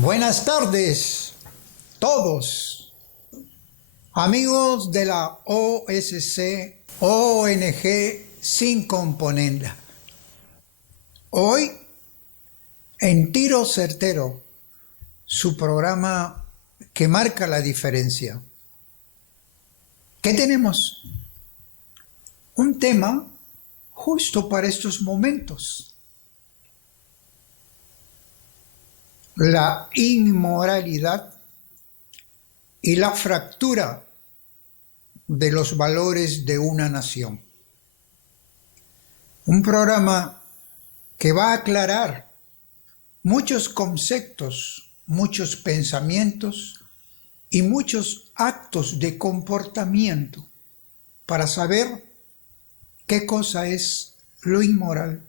Buenas tardes, todos, amigos de la OSC, ONG Sin Componenda. Hoy, en Tiro Certero, su programa que marca la diferencia. ¿Qué tenemos? Un tema justo para estos momentos. La inmoralidad y la fractura de los valores de una nación. Un programa que va a aclarar muchos conceptos, muchos pensamientos y muchos actos de comportamiento para saber qué cosa es lo inmoral,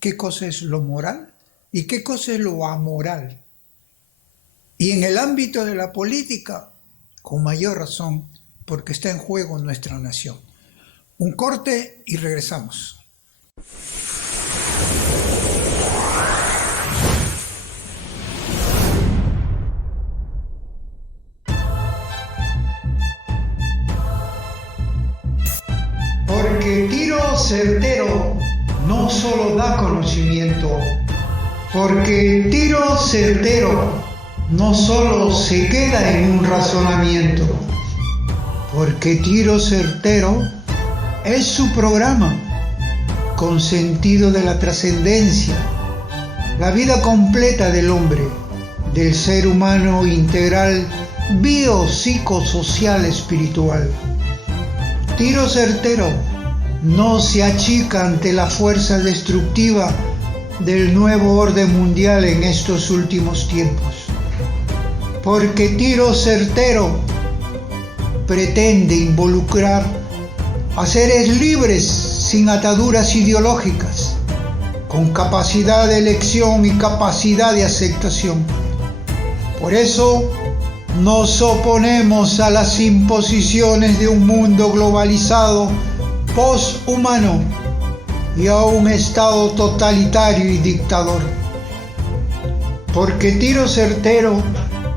qué cosa es lo moral y qué cosa es lo amoral. Y en el ámbito de la política, con mayor razón, porque está en juego nuestra nación. Un corte y regresamos. Porque Tiro Certero no solo da conocimiento, porque Tiro Certero no solo se queda en un razonamiento, porque Tiro Certero es su programa con sentido de la trascendencia, la vida completa del hombre, del ser humano integral, biopsicosocial, espiritual. Tiro Certero no se achica ante la fuerza destructiva del nuevo orden mundial en estos últimos tiempos, porque Tiro Certero pretende involucrar a seres libres sin ataduras ideológicas, con capacidad de elección y capacidad de aceptación. Por eso nos oponemos a las imposiciones de un mundo globalizado, poshumano y a un estado totalitario y dictador. Porque Tiro Certero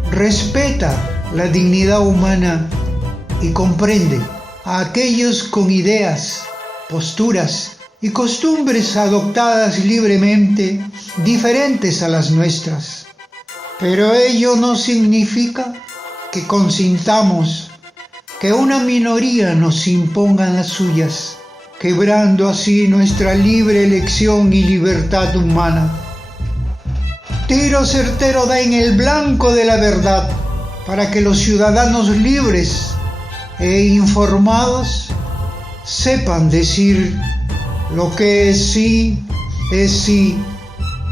respeta la dignidad humana y comprende a aquellos con ideas, posturas y costumbres adoptadas libremente diferentes a las nuestras. Pero ello no significa que consintamos que una minoría nos imponga las suyas, quebrando así nuestra libre elección y libertad humana. Tiro Certero da en el blanco de la verdad para que los ciudadanos libres e informados sepan decir lo que es sí,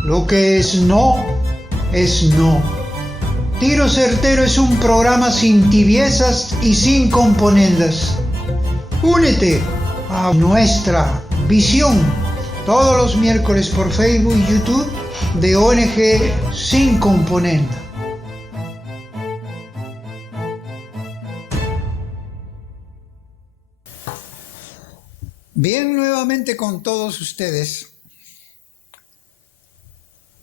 lo que es no. Tiro Certero es un programa sin tibiezas y sin componendas. Únete a nuestra visión todos los miércoles por Facebook y YouTube de ONG Sin Componenda. Bien, nuevamente con todos ustedes.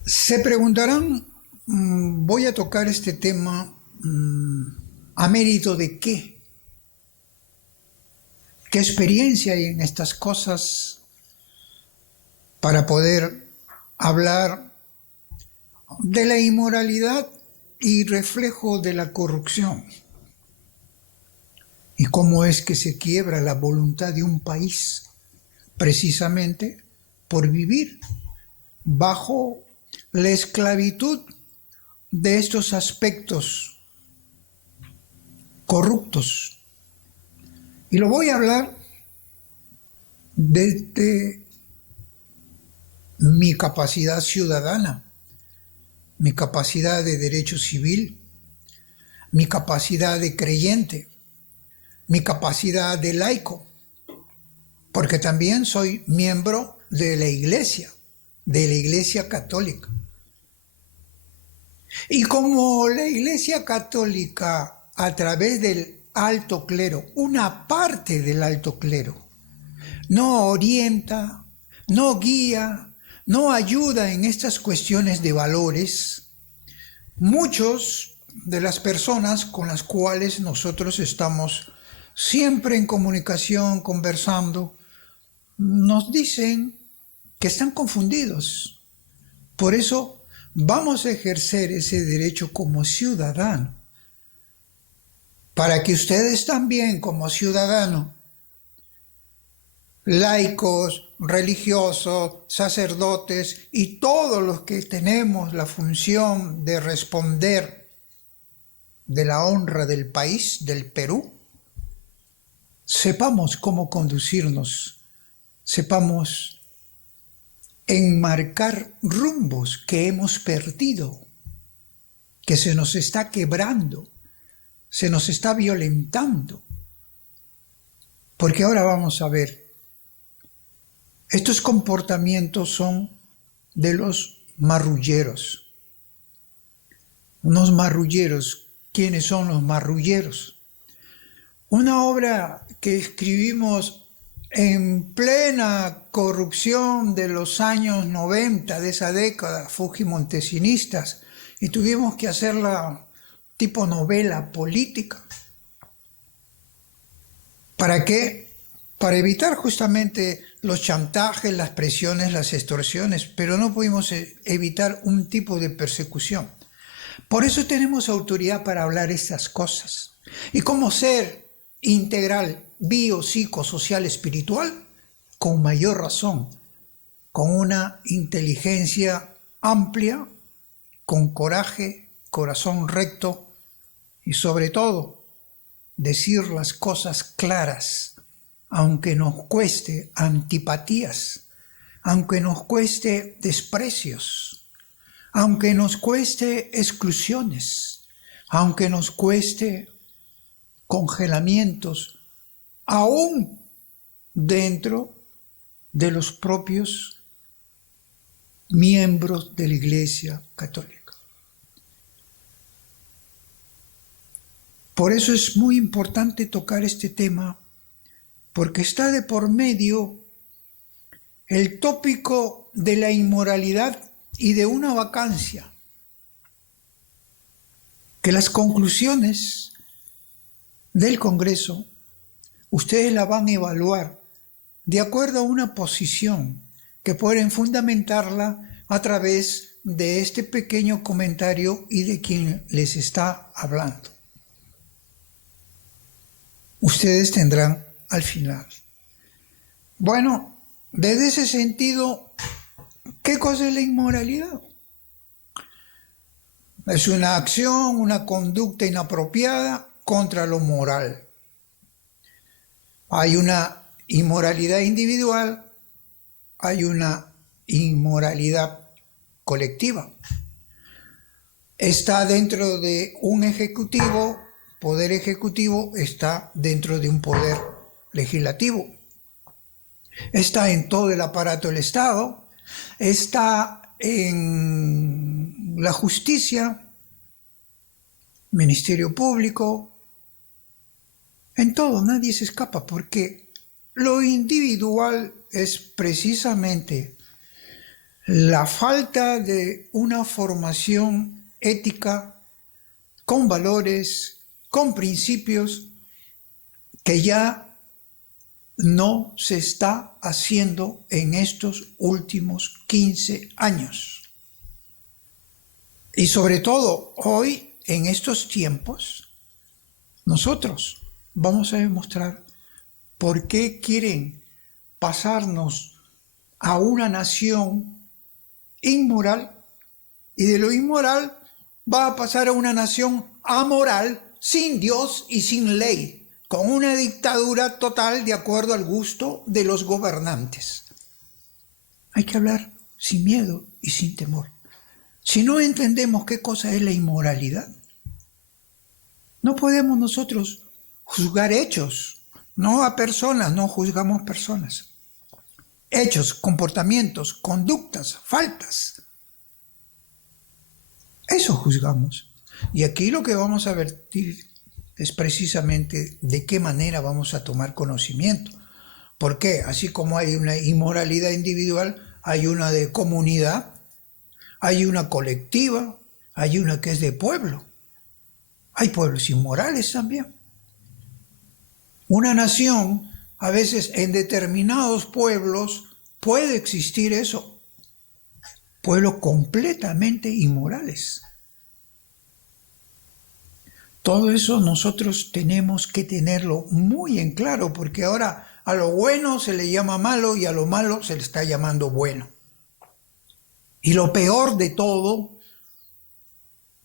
Se preguntarán, voy a tocar este tema ¿a mérito de qué? ¿Qué experiencia hay en estas cosas para poder hablar de la inmoralidad y reflejo de la corrupción? ¿Y cómo es que se quiebra la voluntad de un país precisamente por vivir bajo la esclavitud de estos aspectos corruptos? Y lo voy a hablar desde mi capacidad ciudadana, mi capacidad de derecho civil, mi capacidad de creyente, mi capacidad de laico, porque también soy miembro de la Iglesia Católica. Y como la Iglesia Católica, a través del alto clero, una parte del alto clero, no orienta, no guía, no ayuda en estas cuestiones de valores, Muchos de las personas con las cuales nosotros estamos siempre en comunicación, conversando, nos dicen que están confundidos. Por eso vamos a ejercer ese derecho como ciudadano, para que ustedes también como ciudadanos, laicos, religiosos, sacerdotes y todos los que tenemos la función de responder de la honra del país, del Perú, sepamos cómo conducirnos, sepamos enmarcar rumbos que hemos perdido, que se nos está quebrando, se nos está violentando. Porque ahora vamos a ver, estos comportamientos son de los marrulleros. Unos marrulleros. ¿Quiénes son los marrulleros? Una obra que escribimos en plena corrupción de los años 90, de esa década, fujimontesinistas, y tuvimos que hacerla tipo novela política. ¿Para qué? Para evitar justamente los chantajes, las presiones, las extorsiones, pero no pudimos evitar un tipo de persecución. Por eso tenemos autoridad para hablar estas cosas. ¿Y cómo ser integral, bio, psico, social, espiritual? Con mayor razón, con una inteligencia amplia, con coraje, corazón recto y sobre todo decir las cosas claras, aunque nos cueste antipatías, aunque nos cueste desprecios, aunque nos cueste exclusiones, aunque nos cueste congelamientos, aún dentro de los propios miembros de la Iglesia Católica. Por eso es muy importante tocar este tema, porque está de por medio el tópico de la inmoralidad y de una vacancia, que las conclusiones del Congreso ustedes la van a evaluar de acuerdo a una posición que pueden fundamentarla a través de este pequeño comentario y de quien les está hablando. Ustedes tendrán al final. Bueno, desde ese sentido, ¿qué cosa es la inmoralidad? Es una acción, una conducta inapropiada contra lo moral. Hay una inmoralidad individual, hay una inmoralidad colectiva. Está dentro de un ejecutivo, poder ejecutivo, está dentro de un poder legislativo. Está en todo el aparato del Estado, está en la justicia, Ministerio Público, en todo, nadie se escapa, porque lo individual es precisamente la falta de una formación ética con valores, con principios que ya no se está haciendo en estos últimos 15 años. Y sobre todo hoy, en estos tiempos, nosotros vamos a demostrar por qué quieren pasarnos a una nación inmoral, y de lo inmoral va a pasar a una nación amoral, sin Dios y sin ley, con una dictadura total de acuerdo al gusto de los gobernantes. Hay que hablar sin miedo y sin temor. Si no entendemos qué cosa es la inmoralidad, no podemos nosotros juzgar hechos, no a personas, no juzgamos personas. Hechos, comportamientos, conductas, faltas. Eso juzgamos. Y aquí lo que vamos a vertir es precisamente de qué manera vamos a tomar conocimiento. Porque así como hay una inmoralidad individual, hay una de comunidad, hay una colectiva, hay una que es de pueblo. Hay pueblos inmorales también. Una nación, a veces en determinados pueblos, puede existir eso. Pueblos completamente inmorales. Todo eso nosotros tenemos que tenerlo muy en claro, porque ahora a lo bueno se le llama malo y a lo malo se le está llamando bueno. Y lo peor de todo,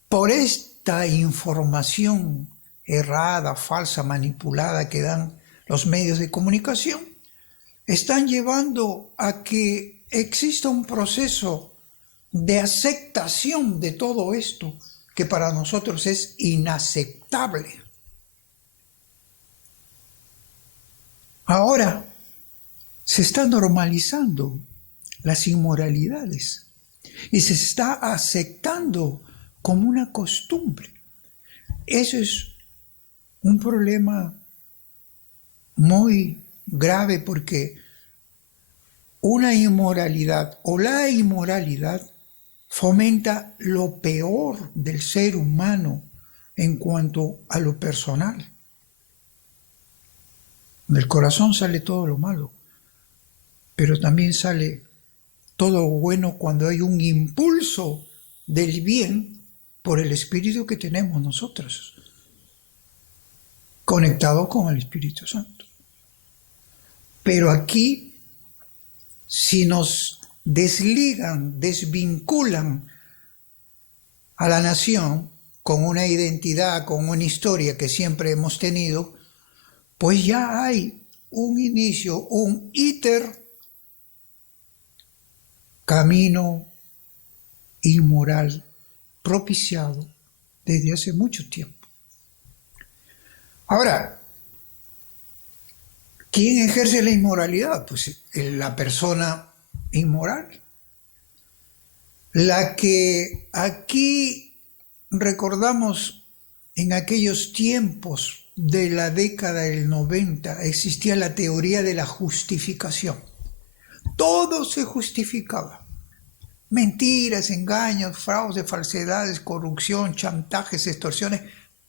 por esta información errada, falsa, manipulada que dan los medios de comunicación, están llevando a que exista un proceso de aceptación de todo esto que para nosotros es inaceptable. Ahora se está normalizando las inmoralidades y se está aceptando como una costumbre. Eso es un problema muy grave porque una inmoralidad o la inmoralidad fomenta lo peor del ser humano en cuanto a lo personal. Del corazón sale todo lo malo, pero también sale todo bueno cuando hay un impulso del bien por el espíritu que tenemos nosotros, conectado con el Espíritu Santo. Pero aquí, si nos desligan, desvinculan a la nación con una identidad, con una historia que siempre hemos tenido, pues ya hay un inicio, un camino inmoral propiciado desde hace mucho tiempo. Ahora, ¿quién ejerce la inmoralidad? Pues la persona inmoral. La que aquí recordamos en aquellos tiempos de la década del 90, existía la teoría de la justificación. Todo se justificaba. Mentiras, engaños, fraudes, falsedades, corrupción, chantajes, extorsiones,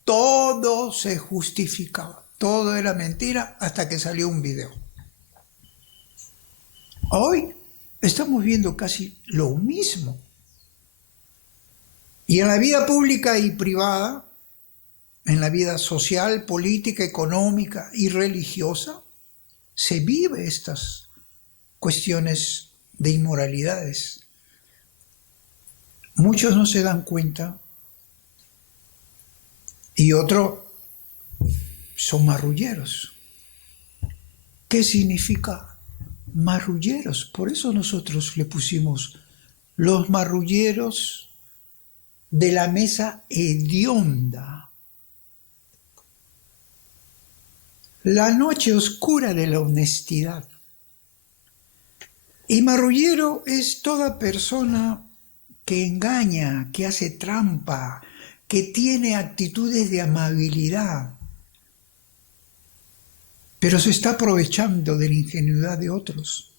todo se justificaba. Todo era mentira hasta que salió un video. Hoy estamos viendo casi lo mismo. Y en la vida pública y privada, en la vida social, política, económica y religiosa, se vive estas cuestiones de inmoralidades. Muchos no se dan cuenta y otros son marrulleros. ¿Qué significa marrulleros? Por eso nosotros le pusimos los marrulleros de la mesa hedionda. La noche oscura de la honestidad. Y marrullero es toda persona que engaña, que hace trampa, que tiene actitudes de amabilidad, pero se está aprovechando de la ingenuidad de otros,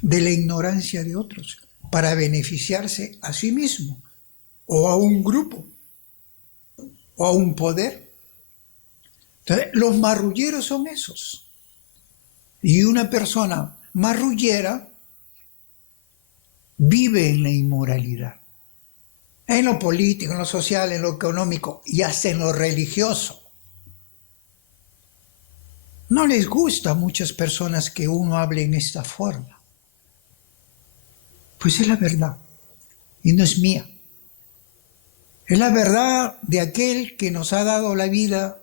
de la ignorancia de otros, para beneficiarse a sí mismo, o a un grupo, o a un poder. Entonces, los marrulleros son esos. Y una persona marrullera vive en la inmoralidad. En lo político, en lo social, en lo económico y hasta en lo religioso. No les gusta a muchas personas que uno hable en esta forma. Pues es la verdad. Y no es mía. Es la verdad de aquel que nos ha dado la vida,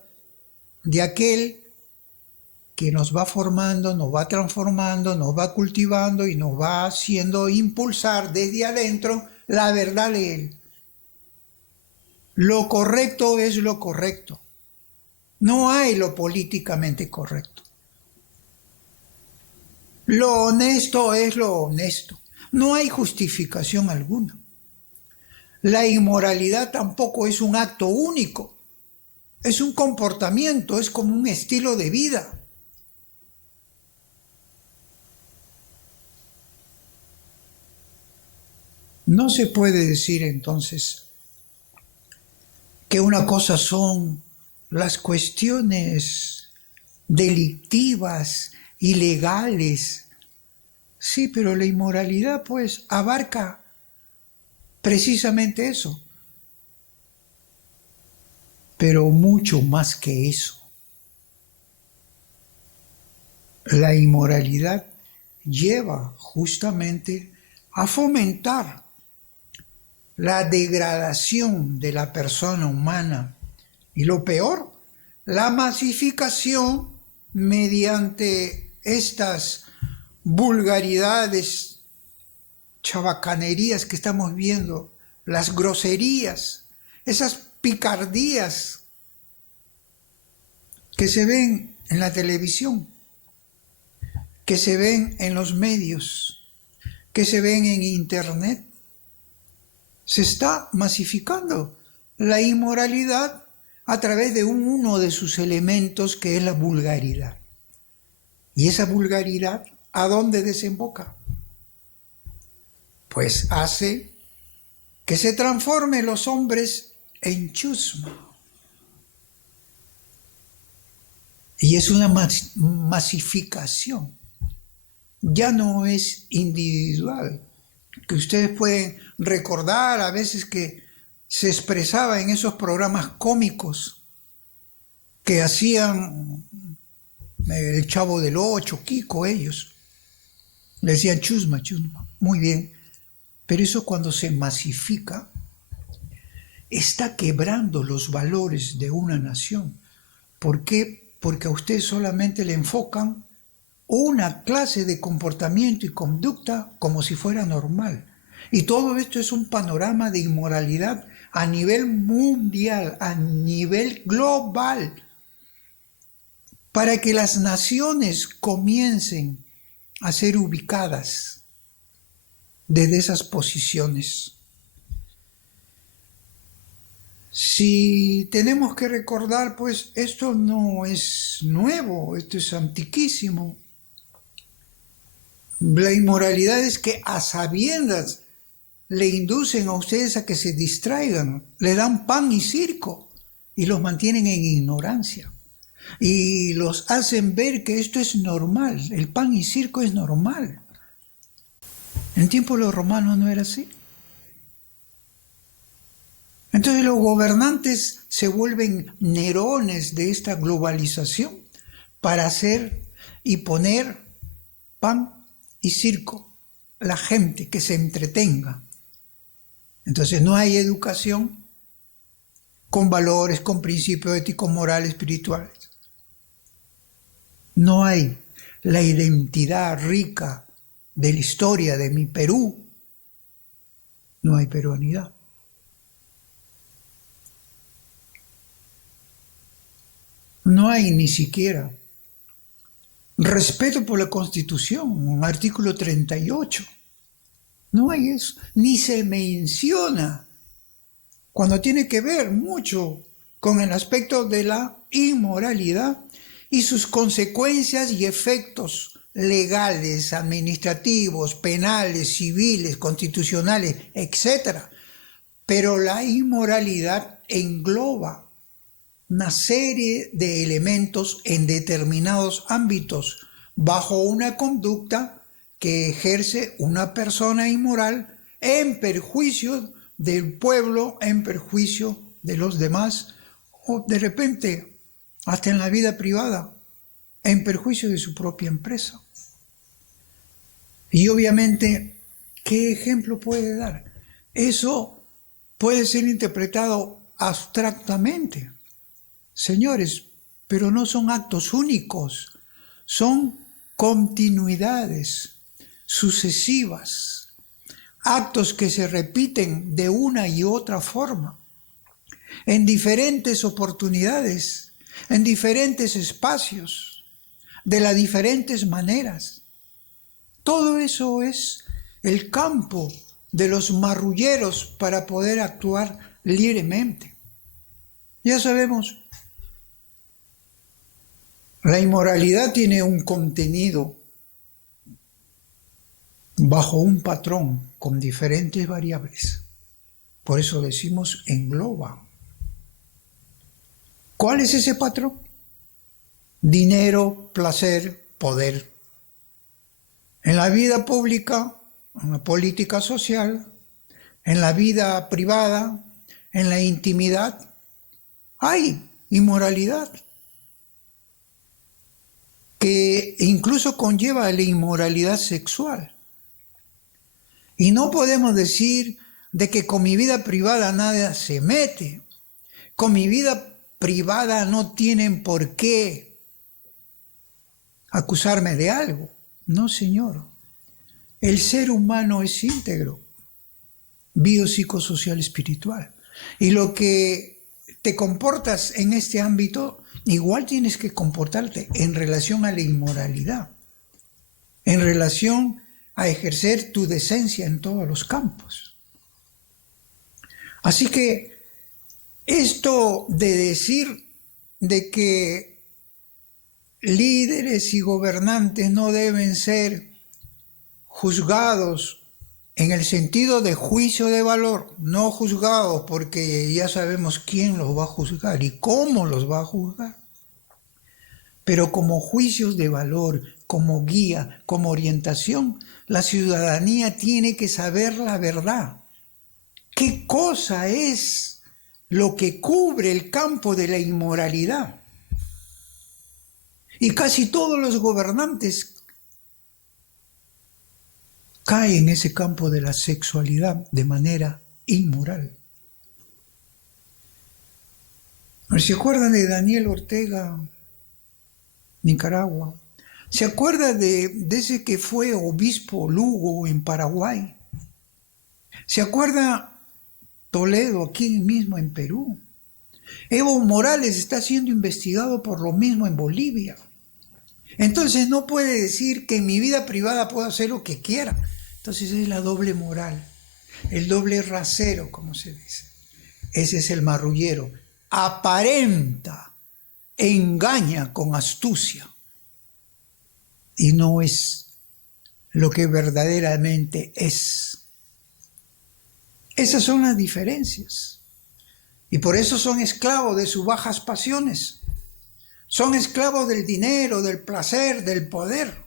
de aquel que nos va formando, nos va transformando, nos va cultivando y nos va haciendo impulsar desde adentro la verdad de él. Lo correcto es lo correcto. No hay lo políticamente correcto. Lo honesto es lo honesto. No hay justificación alguna. La inmoralidad tampoco es un acto único. Es un comportamiento, es como un estilo de vida. No se puede decir entonces que una cosa son las cuestiones delictivas, ilegales. Sí, pero la inmoralidad pues abarca precisamente eso, pero mucho más que eso. La inmoralidad lleva justamente a fomentar la degradación de la persona humana y lo peor, la masificación mediante estas vulgaridades, chabacanerías que estamos viendo, las groserías, esas picardías que se ven en la televisión, que se ven en los medios, que se ven en internet. Se está masificando la inmoralidad a través de uno de sus elementos, que es la vulgaridad. Y esa vulgaridad, ¿a dónde desemboca? Pues hace que se transformen los hombres en chusma. Y es una masificación. Ya no es individual. Que ustedes pueden recordar a veces que se expresaba en esos programas cómicos que hacían el Chavo del Ocho, Kiko, ellos. Le decían chusma, chusma. Muy bien. Pero eso cuando se masifica, está quebrando los valores de una nación. ¿Por qué? Porque a usted solamente le enfocan una clase de comportamiento y conducta como si fuera normal. Y todo esto es un panorama de inmoralidad a nivel mundial, a nivel global, para que las naciones comiencen a ser ubicadas desde esas posiciones. Si tenemos que recordar, pues esto no es nuevo, esto es antiquísimo. La inmoralidad es que a sabiendas le inducen a ustedes a que se distraigan, le dan pan y circo y los mantienen en ignorancia y los hacen ver que esto es normal, el pan y circo es normal. En tiempos de los romanos no era así. Entonces los gobernantes se vuelven Nerones de esta globalización para hacer y poner pan y circo, la gente que se entretenga. Entonces no hay educación con valores, con principios éticos, morales, espirituales. No hay la identidad rica de la historia de mi Perú. No hay peruanidad. No hay ni siquiera respeto por la Constitución, un artículo 38. No hay eso, ni se menciona cuando tiene que ver mucho con el aspecto de la inmoralidad y sus consecuencias y efectos legales, administrativos, penales, civiles, constitucionales, etc. Pero la inmoralidad engloba una serie de elementos en determinados ámbitos bajo una conducta que ejerce una persona inmoral en perjuicio del pueblo, en perjuicio de los demás, o de repente hasta en la vida privada, en perjuicio de su propia empresa. Y obviamente, ¿qué ejemplo puede dar? Eso puede ser interpretado abstractamente. Señores, pero no son actos únicos, son continuidades sucesivas, actos que se repiten de una y otra forma, en diferentes oportunidades, en diferentes espacios, de las diferentes maneras. Todo eso es el campo de los marrulleros para poder actuar libremente. Ya sabemos, la inmoralidad tiene un contenido bajo un patrón con diferentes variables. Por eso decimos engloba. ¿Cuál es ese patrón? Dinero, placer, poder. En la vida pública, en la política social, en la vida privada, en la intimidad, hay inmoralidad que incluso conlleva la inmoralidad sexual. Y no podemos decir de que con mi vida privada nada se mete. Con mi vida privada no tienen por qué acusarme de algo. No, señor. El ser humano es íntegro, biopsicosocial, espiritual. Y lo que te comportas en este ámbito, igual tienes que comportarte en relación a la inmoralidad, en relación a ejercer tu decencia en todos los campos. Así que esto de decir de que líderes y gobernantes no deben ser juzgados en el sentido de juicio de valor, no juzgados porque ya sabemos quién los va a juzgar y cómo los va a juzgar, pero como juicios de valor, como guía, como orientación, la ciudadanía tiene que saber la verdad. ¿Qué cosa es lo que cubre el campo de la inmoralidad? Y casi todos los gobernantes caen en ese campo de la sexualidad de manera inmoral. ¿Se acuerdan de Daniel Ortega, Nicaragua? ¿Se acuerda de ese que fue obispo Lugo en Paraguay? ¿Se acuerda Toledo aquí mismo en Perú? Evo Morales está siendo investigado por lo mismo en Bolivia. Entonces no puede decir que en mi vida privada puedo hacer lo que quiera. Entonces es la doble moral, el doble rasero, como se dice. Ese es el marrullero. Aparenta, engaña con astucia y no es lo que verdaderamente es. Esas son las diferencias. Y por eso son esclavos de sus bajas pasiones. Son esclavos del dinero, del placer, del poder.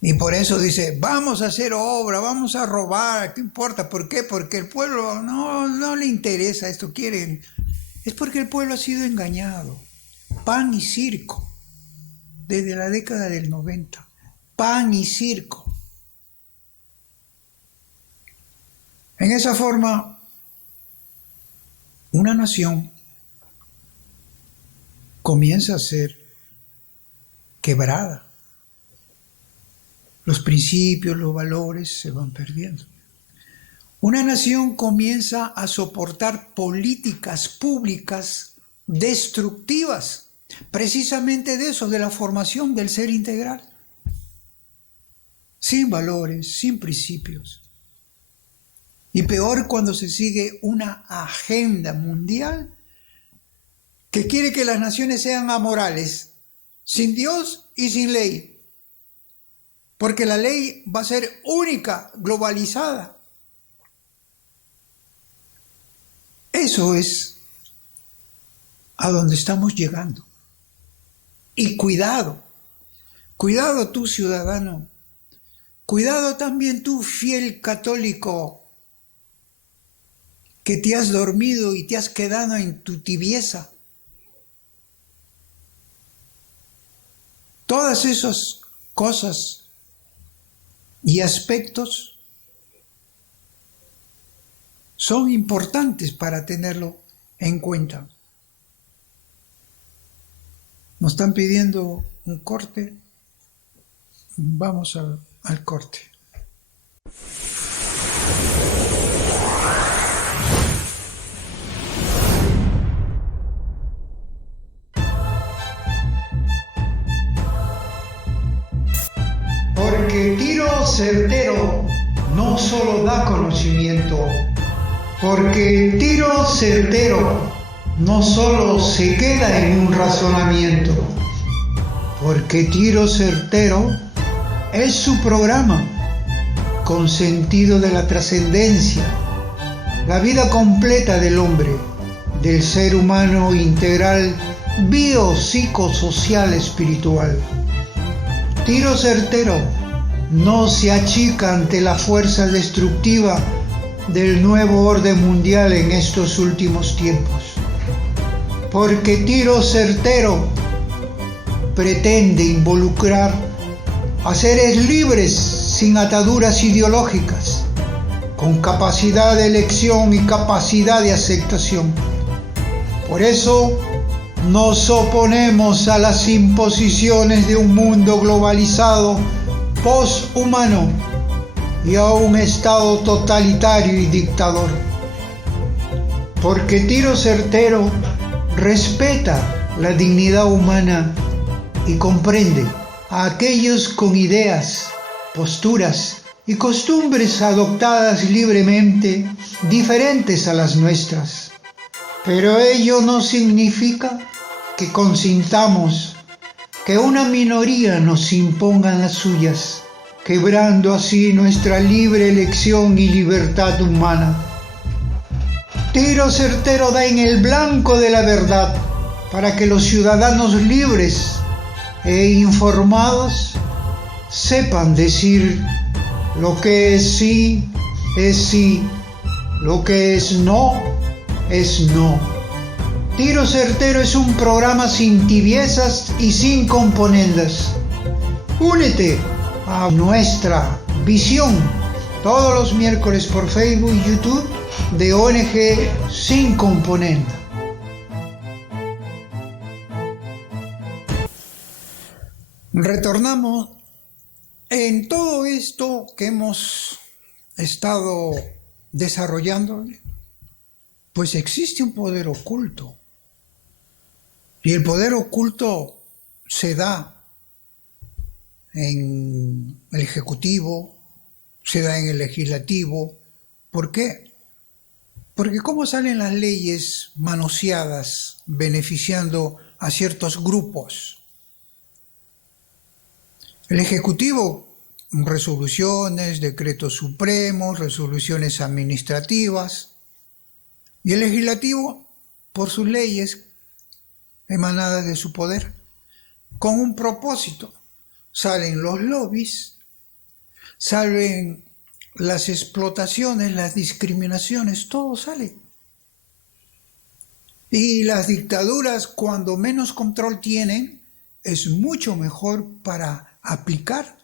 Y por eso dice, vamos a hacer obra, vamos a robar, ¿qué importa? ¿Por qué? Porque el pueblo no le interesa esto, quieren. Es porque el pueblo ha sido engañado. Pan y circo, desde la década del 90. Pan y circo. En esa forma, una nación comienza a ser quebrada. Los principios, los valores se van perdiendo. Una nación comienza a soportar políticas públicas destructivas, precisamente de eso, de la formación del ser integral. Sin valores, sin principios. Y peor cuando se sigue una agenda mundial que quiere que las naciones sean amorales, sin Dios y sin ley. Porque la ley va a ser única, globalizada. Eso es a donde estamos llegando. Y cuidado, cuidado tú ciudadano, cuidado también tú fiel católico, que te has dormido y te has quedado en tu tibieza. Todas esas cosas y aspectos son importantes para tenerlo en cuenta. Nos están pidiendo un corte. Vamos al corte. Porque tiro certero no solo da conocimiento, porque tiro certero no solo se queda en un razonamiento, porque tiro certero es su programa con sentido de la trascendencia, la vida completa del hombre, del ser humano integral, biopsicosocial, espiritual. Tiro certero no se achica ante la fuerza destructiva del nuevo orden mundial en estos últimos tiempos, porque tiro certero pretende involucrar a seres libres sin ataduras ideológicas, con capacidad de elección y capacidad de aceptación. Por eso nos oponemos a las imposiciones de un mundo globalizado, poshumano y a un Estado totalitario y dictador. Porque tiro certero respeta la dignidad humana y comprende a aquellos con ideas, posturas y costumbres adoptadas libremente diferentes a las nuestras. Pero ello no significa que consintamos que una minoría nos imponga las suyas, quebrando así nuestra libre elección y libertad humana. Tiro certero da en el blanco de la verdad para que los ciudadanos libres e informados sepan decir lo que es sí, lo que es no. Tiro certero es un programa sin tibiezas y sin componendas. Únete a nuestra visión todos los miércoles por Facebook y YouTube de ONG Sin Componenda. Retornamos en todo esto que hemos estado desarrollando, pues existe un poder oculto. Y el poder oculto se da en el Ejecutivo, se da en el Legislativo. ¿Por qué? Porque ¿cómo salen las leyes manoseadas beneficiando a ciertos grupos? El Ejecutivo, resoluciones, decretos supremos, resoluciones administrativas, y el Legislativo, por sus leyes emanadas de su poder, con un propósito. Salen los lobbies, salen las explotaciones, las discriminaciones, todo sale. Y las dictaduras, cuando menos control tienen, es mucho mejor para aplicar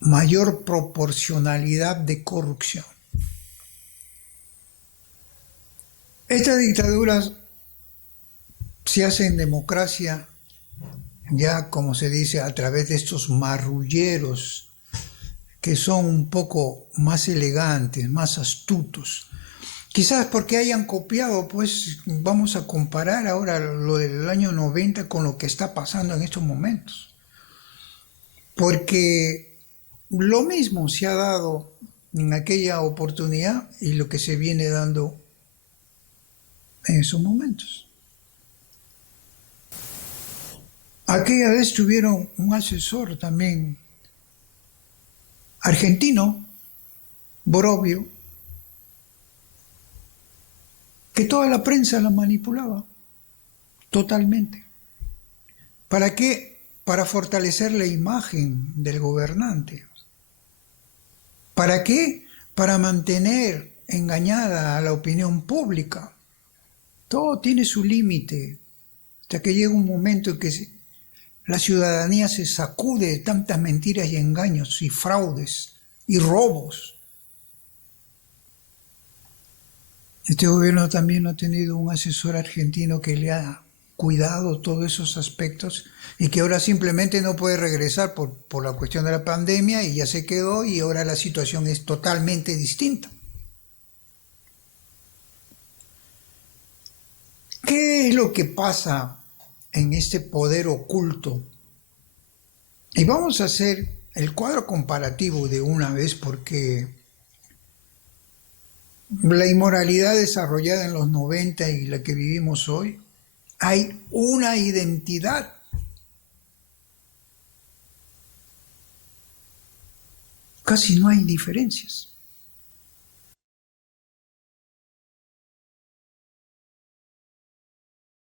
mayor proporcionalidad de corrupción. Estas dictaduras se hacen democracia, ya como se dice, a través de estos marrulleros que son un poco más elegantes, más astutos. Quizás porque hayan copiado, pues vamos a comparar ahora lo del año 90 con lo que está pasando en estos momentos. Porque lo mismo se ha dado en aquella oportunidad y lo que se viene dando en esos momentos. Aquella vez tuvieron un asesor también argentino, Borovio, que toda la prensa la manipulaba totalmente. ¿Para qué? Para fortalecer la imagen del gobernante. ¿Para qué? Para mantener engañada a la opinión pública. Todo tiene su límite, hasta que llega un momento en que la ciudadanía se sacude de tantas mentiras y engaños y fraudes y robos. Este gobierno también ha tenido un asesor argentino que le ha cuidado todos esos aspectos y que ahora simplemente no puede regresar por la cuestión de la pandemia y ya se quedó y ahora la situación es totalmente distinta. ¿Qué es lo que pasa en este poder oculto? Y vamos a hacer el cuadro comparativo de una vez porque la inmoralidad desarrollada en los 90 y la que vivimos hoy, hay una identidad. Casi no hay diferencias.